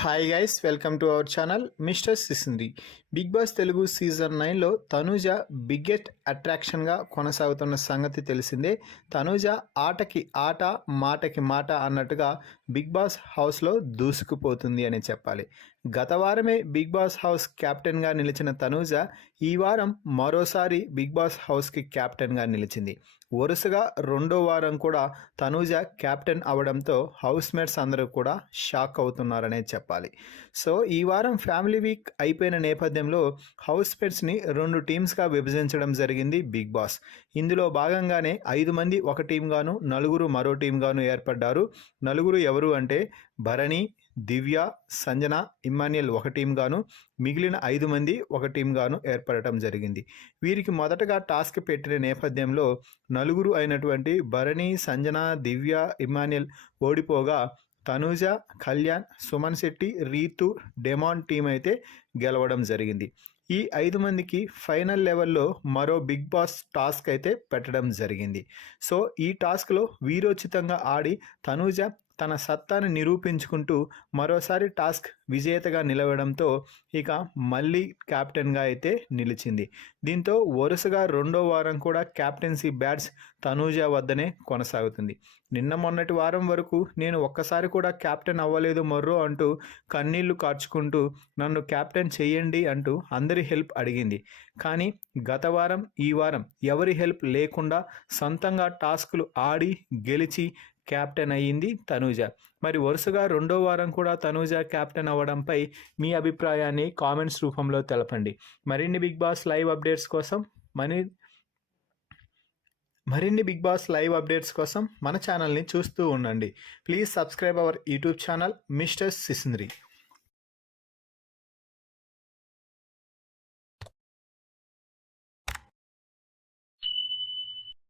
Hi guys, welcome to our channel mister Sisindri. Big boss Telugu season 9లో Tanuja biggest అట్రాక్షన్గా కొనసాగుతున్న సంగతి తెలిసిందే. తనూజ ఆటకి ఆట, మాటకి మాట అన్నట్టుగా బిగ్ బాస్ హౌస్లో దూసుకుపోతుంది అని చెప్పాలి. గత వారమే బిగ్ బాస్ హౌస్ కెప్టెన్గా నిలిచిన తనూజ ఈ వారం మరోసారి బిగ్ బాస్ హౌస్కి కెప్టెన్గా నిలిచింది. వరుసగా రెండో వారం కూడా తనూజ కెప్టెన్ అవడంతో హౌస్ మేట్స్ అందరూ కూడా షాక్ అవుతున్నారనే చెప్పాలి. సో ఈ వారం ఫ్యామిలీ వీక్ అయిపోయిన నేపథ్యంలో హౌస్ మేట్స్ని 2 టీమ్స్గా విభజించడం జరిగింది బిగ్ బాస్. ఇందులో భాగంగానే 5 మంది ఒక టీంగాను, 4 మరో టీంగాను ఏర్పడ్డారు. 4 ఎవరు అంటే భరణి, దివ్య, సంజన, ఇమ్మాన్యుయల్ ఒక టీంగాను, మిగిలిన 5 మంది ఒక టీంగాను ఏర్పడటం జరిగింది. వీరికి మొదటగా టాస్క్ పెట్టిన నేపథ్యంలో 4 అయినటువంటి భరణి, సంజన, దివ్య, ఇమ్మాన్యుయల్ ఓడిపోగా తనూజ, కళ్యాణ్, సుమన్ శెట్టి, రీతు, డెమాన్ టీం అయితే గెలవడం జరిగింది. ఈ 5 మందికి ఫైనల్ లెవెల్లో మరో బిగ్ బాస్ టాస్క్ అయితే పెట్టడం జరిగింది. సో ఈ టాస్క్లో వీరోచితంగా ఆడి తనూజ తన సత్తాను నిరూపించుకుంటూ మరోసారి టాస్క్ విజేతగా నిలవడంతో ఇక మళ్ళీ కెప్టెన్గా అయితే నిలిచింది. దీంతో వరుసగా రెండో వారం కూడా కెప్టెన్సీ బ్యాట్స్ తనూజ వద్దనే కొనసాగుతుంది. నిన్న మొన్నటి వారం వరకు నేను ఒక్కసారి కూడా కెప్టెన్ అవ్వలేదు మర్రో అంటూ కన్నీళ్లు కార్చుకుంటూ నన్ను కెప్టెన్ చేయండి అంటూ అందరి హెల్ప్ అడిగింది. కానీ గత వారం ఈ వారం ఎవరి హెల్ప్ లేకుండా సొంతంగా టాస్కులు ఆడి గెలిచి కెప్టెన్ అయ్యింది తనూజ. మరి వరుసగా రెండో వారం కూడా తనూజ కెప్టెన్ అవ్వడంపై మీ అభిప్రాయాన్ని కామెంట్స్ రూపంలో తెలపండి. మరిన్ని బిగ్ బాస్ లైవ్ అప్డేట్స్ కోసం మన ఛానల్ని చూస్తూ ఉండండి. Please subscribe our YouTube channel mister సిసింద్రి.